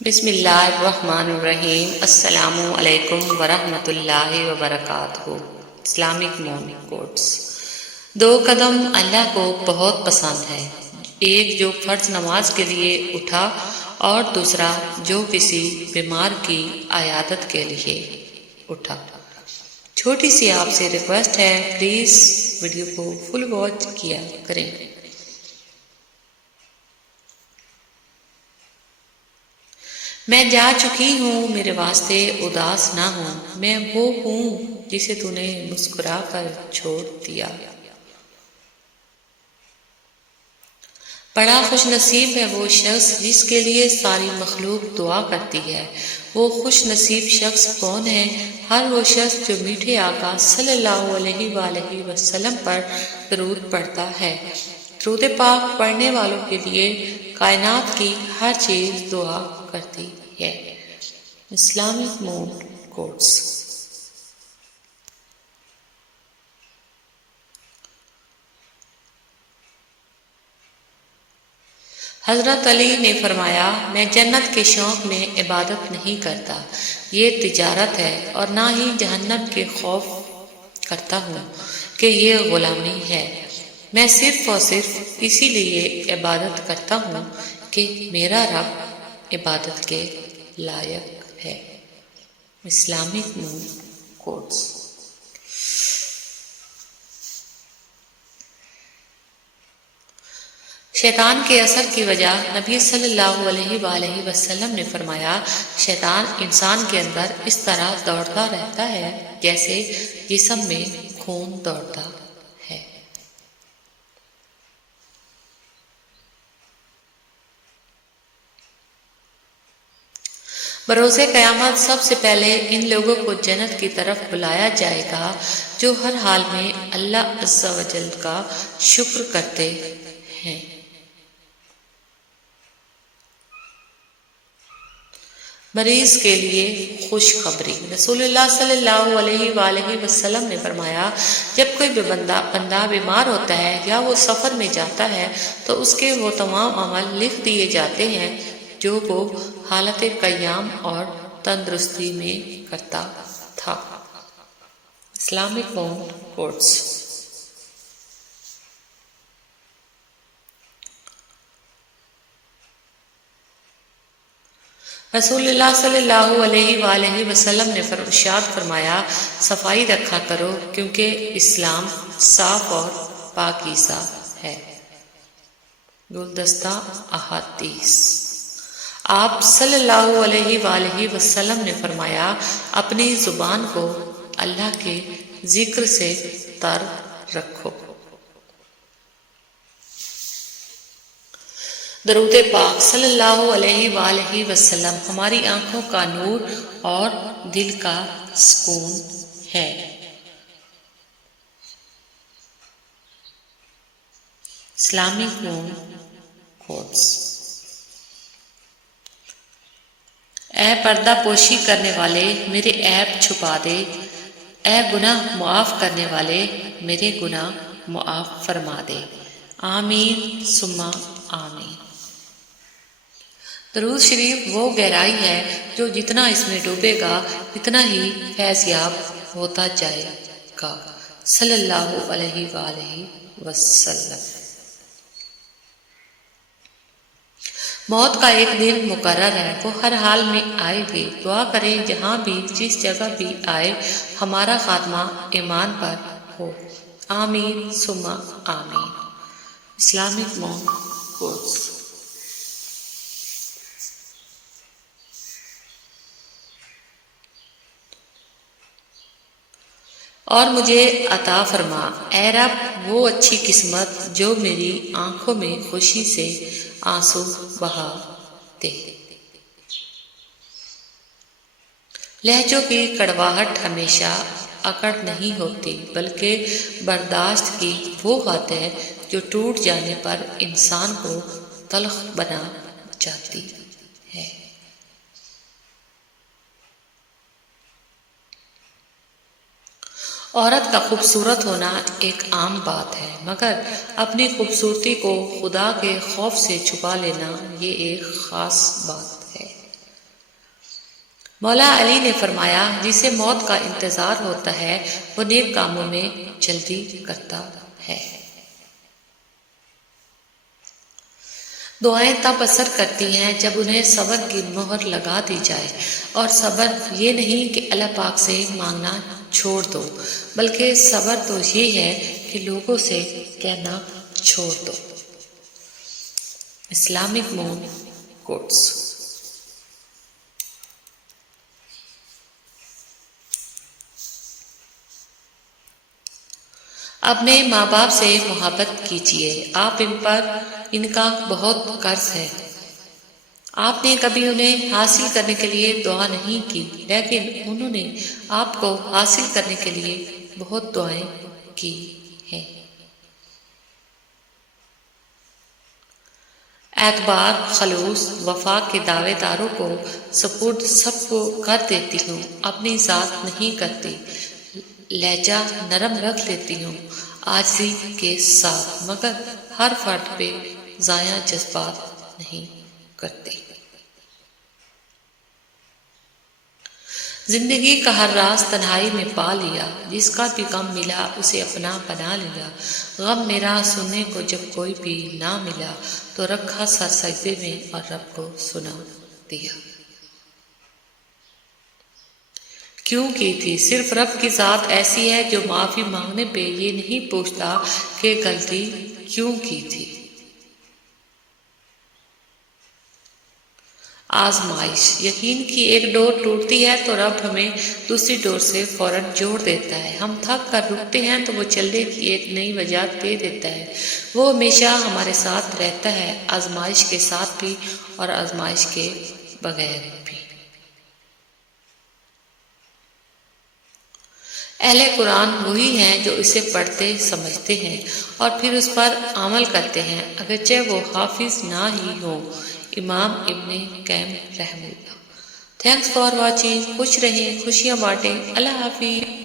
بسم اللہ الرحمن الرحیم۔ السلام علیکم ورحمۃ اللہ وبرکاتہ۔ Islamic morning quotes. 2 قدم اللہ کو بہت پسند ہے، ایک جو فرض نماز کے لیے اٹھا اور دوسرا جو کسی بیمار کی عیادت کے لیے اٹھا۔ چھوٹی سی آپ سے ریکویسٹ ہے، پلیز ویڈیو کو فل واچ کیا کریں۔ میں جا چکی ہوں، میرے واسطے اداس نہ ہوں، میں وہ ہوں جسے تو نے مسکرا کر چھوڑ دیا۔ بڑا خوش نصیب ہے وہ شخص جس کے لیے ساری مخلوق دعا کرتی ہے۔ وہ خوش نصیب شخص کون ہے؟ ہر وہ شخص جو میٹھے آقا صلی اللہ علیہ وآلہ وسلم پر درود پڑھتا ہے۔ درود پاک پڑھنے والوں کے لیے کائنات کی ہر چیز دعا کرتی ہے۔ اسلامک مون کوٹس۔ حضرت علی نے فرمایا، میں جنت کے شوق میں عبادت نہیں کرتا، یہ تجارت ہے، اور نہ ہی جہنم کے خوف کرتا ہوں کہ یہ غلامی ہے۔ میں صرف اور صرف اسی لیے عبادت کرتا ہوں کہ میرا رب عبادت کے لائق ہے۔ اسلامک مون کوٹس۔ شیطان کے اثر کی وجہ نبی صلی اللہ علیہ وآلہ وسلم نے فرمایا، شیطان انسان کے اندر اس طرح دوڑتا رہتا ہے جیسے جسم میں خون دوڑتا ہے۔ بروز قیامت سب سے پہلے ان لوگوں کو جنت کی طرف بلایا جائے گا جو ہر حال میں اللہ عز و جل کا شکر کرتے ہیں۔ مریض کے لیے خوشخبری۔ رسول اللہ صلی اللہ علیہ وآلہ وسلم نے فرمایا، جب کوئی بندہ بیمار ہوتا ہے یا وہ سفر میں جاتا ہے تو اس کے وہ تمام عمل لکھ دیے جاتے ہیں جو وہ حالت قیام اور تندرستی میں کرتا تھا۔ اسلامک مون کوٹس۔ رسول اللہ صلی اللہ علیہ وآلہ وسلم نے ارشاد فرمایا، صفائی رکھا کرو کیونکہ اسلام صاف اور پاکیزہ ہے۔ گلدستہ احادیث۔ آپ صلی اللہ علیہ وآلہ وسلم نے فرمایا، اپنی زبان کو اللہ کے ذکر سے تر رکھو۔ درود پاک صلی اللہ علیہ وآلہ وسلم ہماری آنکھوں کا نور اور دل کا سکون ہے۔ اسلامک مون کوٹس۔ اے پردہ پوشی کرنے والے، میرے عیب چھپا دے، اے گناہ معاف کرنے والے، میرے گناہ معاف فرما دے۔ آمین ثم آمین۔ درود شریف وہ گہرائی ہے جو جتنا اس میں ڈوبے گا اتنا ہی فیض یاب ہوتا جائے گا۔ صلی اللہ علیہ وآلہ وسلم۔ موت کا ایک دن مقرر ہے، وہ ہر حال میں آئے گی۔ دعا کریں جہاں بھی جس جگہ بھی آئے ہمارا خاتمہ ایمان پر ہو۔ آمین ثم آمین۔ اسلامک مون کوٹس۔ اور مجھے عطا فرما اے رب وہ اچھی قسمت جو میری آنکھوں میں خوشی سے آنسو بہا دے۔ لہجوں کی کڑواہٹ ہمیشہ اکڑ نہیں ہوتی بلکہ برداشت کی وہ بات ہے جو ٹوٹ جانے پر انسان کو تلخ بنا جاتی ہے۔ عورت کا خوبصورت ہونا ایک عام بات ہے، مگر اپنی خوبصورتی کو خدا کے خوف سے چھپا لینا یہ ایک خاص بات ہے۔ مولا علی نے فرمایا جسے موت کا انتظار ہوتا ہے وہ نیک کاموں میں جلدی کرتا ہے۔ دعائیں تب اثر کرتی ہیں جب انہیں صبر کی مہر لگا دی جائے، اور صبر یہ نہیں کہ اللہ پاک سے مانگنا چھوڑ دو، بلکہ صبر تو یہ ہے کہ لوگوں سے کہنا چھوڑ دو۔ اسلامک مون کوٹس۔ اپنے ماں باپ سے محبت کیجیے، آپ ان کا بہت قرض ہے۔ آپ نے کبھی انہیں حاصل کرنے کے لیے دعا نہیں کی، لیکن انہوں نے آپ کو حاصل کرنے کے لیے بہت دعائیں کی ہیں۔ اعتبار، خلوص، وفا کے دعوے داروں کو سپرد سب کو کر دیتی ہوں، اپنی ذات نہیں کرتی، لہجہ نرم رکھ لیتی ہوں عاجزی کے ساتھ، مگر ہر فرد پہ ضائع جذبات نہیں کرتی۔ زندگی کا ہر راز تنہائی میں پا لیا، جس کا بھی غم ملا اسے اپنا بنا لیا، غم میرا سننے کو جب کوئی بھی نہ ملا تو رکھا سر سجدے میں اور رب کو سنا دیا۔ کیوں کی تھی؟ صرف رب کی ذات ایسی ہے جو معافی مانگنے پہ یہ نہیں پوچھتا کہ غلطی کیوں کی تھی۔ آزمائش، یقین کی ایک ڈور ٹوٹتی ہے تو رب ہمیں دوسری ڈور سے فوراً جوڑ دیتا ہے۔ ہم تھک کر رکتے ہیں تو وہ چلنے کی ایک نئی وجہ دے دیتا ہے۔ وہ ہمیشہ ہمارے ساتھ رہتا ہے، آزمائش کے ساتھ بھی اور آزمائش کے بغیر بھی۔ اہل قرآن وہی ہیں جو اسے پڑھتے سمجھتے ہیں اور پھر اس پر عمل کرتے ہیں، اگرچہ وہ حافظ نہ ہی ہوں۔ امام ابن قیم رحمہ اللہ۔ Thanks for watching. خوش رہیں، خوشیاں بانٹیں۔ اللہ حافظ۔